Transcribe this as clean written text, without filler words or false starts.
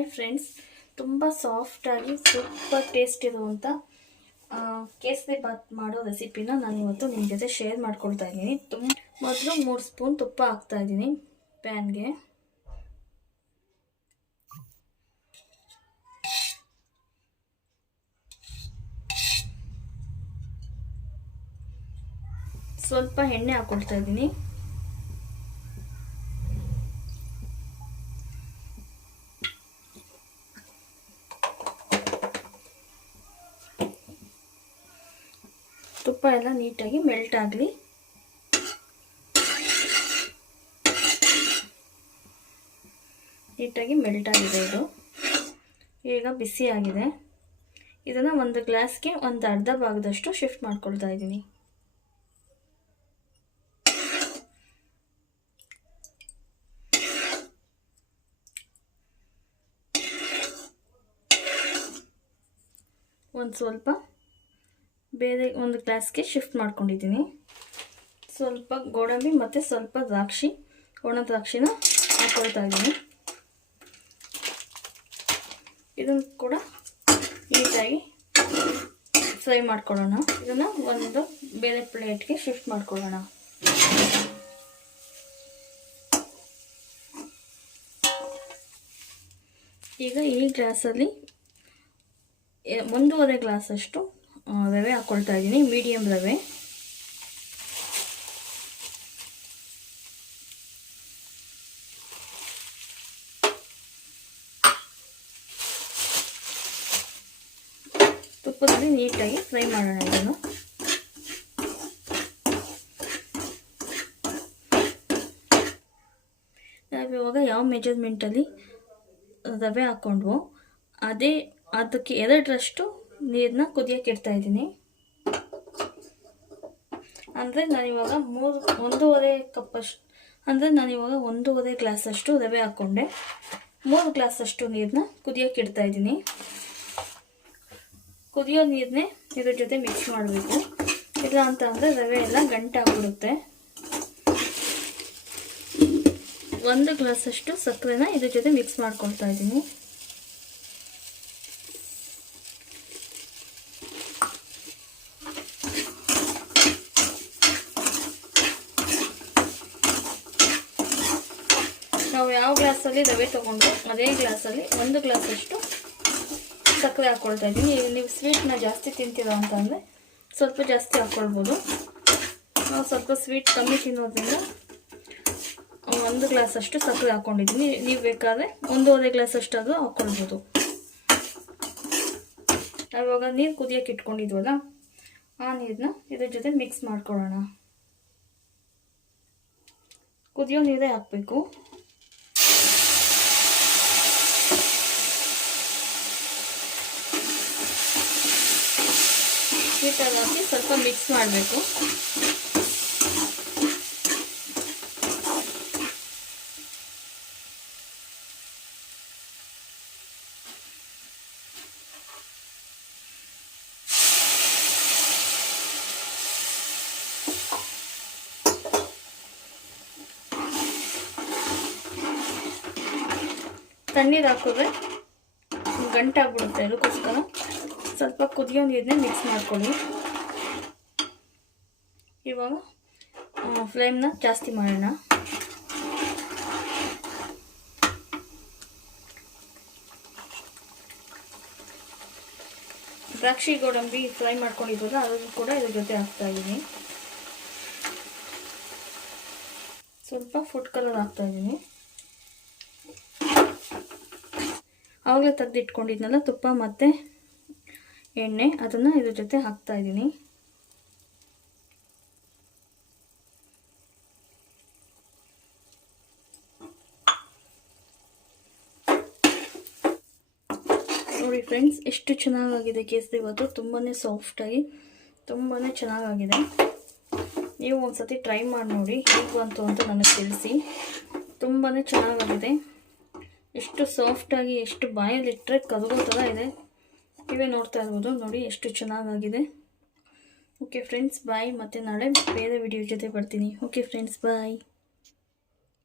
Hi friends, ತುಂಬ ಸಾಫ್ಟಾಗಿ super taste ಇರುವಂಥ ಕೇಸರಿ ಬಾತ್ ಮಾಡೋ ರೆಸಿಪಿನ ನಾನು ಇವತ್ತು ನಿಮ್ಮ ಜೊತೆ ಶೇರ್ ಮಾಡ್ಕೊಳ್ತಾ ಇದ್ದೀನಿ. ಮೊದಲು 3 ಸ್ಪೂನ್ ತುಪ್ಪ ಹಾಕ್ತಾ ಇದ್ದೀನಿ ಪ್ಯಾನ್ಗೆ. ಸ್ವಲ್ಪ ಎಣ್ಣೆ ಹಾಕ್ಕೊಳ್ತಾ ಇದ್ದೀನಿ. ತುಪ್ಪ ಎಲ್ಲ ನೀಟಾಗಿ ಮೆಲ್ಟ್ ಆಗಲಿ. ನೀಟಾಗಿ ಮೆಲ್ಟ್ ಆಗಿದೆ. ಇದು ಈಗ ಬಿಸಿ ಆಗಿದೆ. ಇದನ್ನು ಒಂದು ಗ್ಲಾಸ್ಗೆ ಒಂದು ಅರ್ಧ ಭಾಗದಷ್ಟು ಶಿಫ್ಟ್ ಮಾಡ್ಕೊಳ್ತಾ ಇದ್ದೀನಿ. ಒಂದು ಸ್ವಲ್ಪ ಬೇರೆ ಒಂದು ಗ್ಲಾಸ್ಗೆ ಶಿಫ್ಟ್ ಮಾಡ್ಕೊಂಡಿದ್ದೀನಿ. ಸ್ವಲ್ಪ ಗೋಡಂಬಿ ಮತ್ತು ಸ್ವಲ್ಪ ದ್ರಾಕ್ಷಿ, ಒಣ ದ್ರಾಕ್ಷಿನ ಹಾಕ್ಕೊಳ್ತಾ ಇದ್ದೀನಿ. ಇದನ್ನು ಕೂಡ ನೀಟಾಗಿ ಫ್ರೈ ಮಾಡ್ಕೊಳ್ಳೋಣ. ಇದನ್ನು ಒಂದು ಬೇರೆ ಪ್ಲೇಟ್ಗೆ ಶಿಫ್ಟ್ ಮಾಡ್ಕೊಳ್ಳೋಣ. ಈಗ ಈ ಗ್ಲಾಸಲ್ಲಿ 1.5 ಗ್ಲಾಸಷ್ಟು ರವೆ ಹಾಕ್ಕೊಳ್ತಾ ಇದ್ದೀನಿ, ಮೀಡಿಯಮ್ ರವೆ. ತುಪ್ಪದಲ್ಲಿ ನೀಟಾಗಿ ಫ್ರೈ ಮಾಡೋಣ. ಇದನ್ನು ನಾವಿವಾಗ ಯಾವ ಮೆಜರ್ಮೆಂಟಲ್ಲಿ ರವೆ ಹಾಕ್ಕೊಂಡ್ವೋ ಅದಕ್ಕೆ 2ರಷ್ಟು ನೀರನ್ನ ಕುದಿಯೋಕೆ ಇಡ್ತಾ ಇದ್ದೀನಿ. ಅಂದರೆ ನಾನಿವಾಗ 1.5 ಕಪ್ಪಷ್ಟು, ಅಂದರೆ ನಾನಿವಾಗ 1.5 ಗ್ಲಾಸಷ್ಟು ರವೆ ಹಾಕ್ಕೊಂಡೆ. 3 ಗ್ಲಾಸಷ್ಟು ನೀರನ್ನ ಕುದಿಯೋಕೆ ಇಡ್ತಾ ಇದ್ದೀನಿ. ಕುದಿಯೋ ನೀರನ್ನೇ ಇದ್ರ ಜೊತೆ ಮಿಕ್ಸ್ ಮಾಡಬೇಕು, ಇಲ್ಲ ಅಂತ ಅಂದರೆ ರವೆ ಎಲ್ಲ ಗಂಟಾಗ್ಬಿಡುತ್ತೆ. 1 ಗ್ಲಾಸಷ್ಟು ಸಕ್ಕರೆನ ಇದ್ರ ಜೊತೆ ಮಿಕ್ಸ್ ಮಾಡ್ಕೊಳ್ತಾ ಇದ್ದೀನಿ. ನಾವು ಯಾವ ಗ್ಲಾಸಲ್ಲಿ ರವೆ ತೊಗೊಂಡ್ರು ಅದೇ ಗ್ಲಾಸಲ್ಲಿ 1 ಗ್ಲಾಸಷ್ಟು ಸಕ್ಕರೆ ಹಾಕ್ಕೊಳ್ತಾ ಇದ್ದೀನಿ. ನೀವು ಸ್ವೀಟ್ನ ಜಾಸ್ತಿ ತಿಂತೀರಾ ಅಂತಂದರೆ ಸ್ವಲ್ಪ ಜಾಸ್ತಿ ಹಾಕ್ಕೊಳ್ಬೋದು. ನಾವು ಸ್ವಲ್ಪ ಸ್ವೀಟ್ ಕಮ್ಮಿ ತಿನ್ನೋದ್ರಿಂದ 1 ಗ್ಲಾಸಷ್ಟು ಸಕ್ಕರೆ ಹಾಕ್ಕೊಂಡಿದ್ದೀನಿ. ನೀವು ಬೇಕಾದರೆ 1.5 ಗ್ಲಾಸಷ್ಟಾದರೂ ಹಾಕ್ಕೊಳ್ಬೋದು. ನಾವಿವಾಗ ನೀರು ಕುದಿಯೋಕೆ ಇಟ್ಕೊಂಡಿದ್ವಲ್ಲ, ಆ ನೀರನ್ನ ಇದ್ರ ಜೊತೆ ಮಿಕ್ಸ್ ಮಾಡ್ಕೊಳ್ಳೋಣ. ಕುದಿಯೋ ನೀರೇ ಹಾಕಬೇಕು. ನೀಟಾಗಿ ಹಾಕಿ ಸ್ವಲ್ಪ ಮಿಕ್ಸ್ ಮಾಡಬೇಕು. ತಣ್ಣೀರು ಹಾಕಿದ್ರೆ ಗಂಟಾಗ್ಬಿಡುತ್ತೆ, ಅದಕ್ಕೋಸ್ಕರ ಸ್ವಲ್ಪ ಕುದಿಯೋ ನೀರನ್ನೇ ಮಿಕ್ಸ್ ಮಾಡ್ಕೊಳ್ಳಿ. ಇವಾಗ ಫ್ಲೇಮ್ನ ಜಾಸ್ತಿ ಮಾಡೋಣ. ದ್ರಾಕ್ಷಿ ಗೋಡಂಬಿ ಫ್ರೈ ಮಾಡ್ಕೊಂಡಿದ್ವಲ್ಲ ಅದನ್ನು ಕೂಡ ಇದ್ರ ಜೊತೆ ಹಾಕ್ತಾ ಇದ್ದೀನಿ. ಸ್ವಲ್ಪ ಫುಡ್ ಕಲರ್ ಹಾಕ್ತಾ ಇದ್ದೀನಿ. ಆವಾಗಲೇ ತೆಗೆದಿಟ್ಕೊಂಡಿದ್ನಲ್ಲ ತುಪ್ಪ ಮತ್ತು ಎಣ್ಣೆ, ಅದನ್ನು ಇದ್ರ ಜೊತೆ ಹಾಕ್ತಾ ಇದ್ದೀನಿ. ನೋಡಿ ಫ್ರೆಂಡ್ಸ್, ಎಷ್ಟು ಚೆನ್ನಾಗಾಗಿದೆ ಕೇಸರಿ ಬಾತು. ತುಂಬಾ ಸಾಫ್ಟಾಗಿ ತುಂಬಾ ಚೆನ್ನಾಗಾಗಿದೆ. ನೀವು ಒಂದ್ಸತಿ ಟ್ರೈ ಮಾಡಿ ನೋಡಿ ಹೇಗೆ ಬಂತು ಅಂತ ನನಗೆ ತಿಳಿಸಿ. ತುಂಬಾ ಚೆನ್ನಾಗಾಗಿದೆ. ಎಷ್ಟು ಸಾಫ್ಟಾಗಿ, ಎಷ್ಟು ಬಾಯಲ್ಲಿಟ್ಟರೆ ಕರಗೋ ಥರ ಇದೆ. ನೀವೇ ನೋಡ್ತಾ ಇರ್ಬೋದು ನೋಡಿ ಎಷ್ಟು ಚೆನ್ನಾಗಾಗಿದೆ. ಓಕೆ ಫ್ರೆಂಡ್ಸ್, ಬಾಯ್. ಮತ್ತೆ ನಾಳೆ ಬೇರೆ ವಿಡಿಯೋ ಜೊತೆ ಬರ್ತೀನಿ. ಓಕೆ ಫ್ರೆಂಡ್ಸ್, ಬಾಯ್.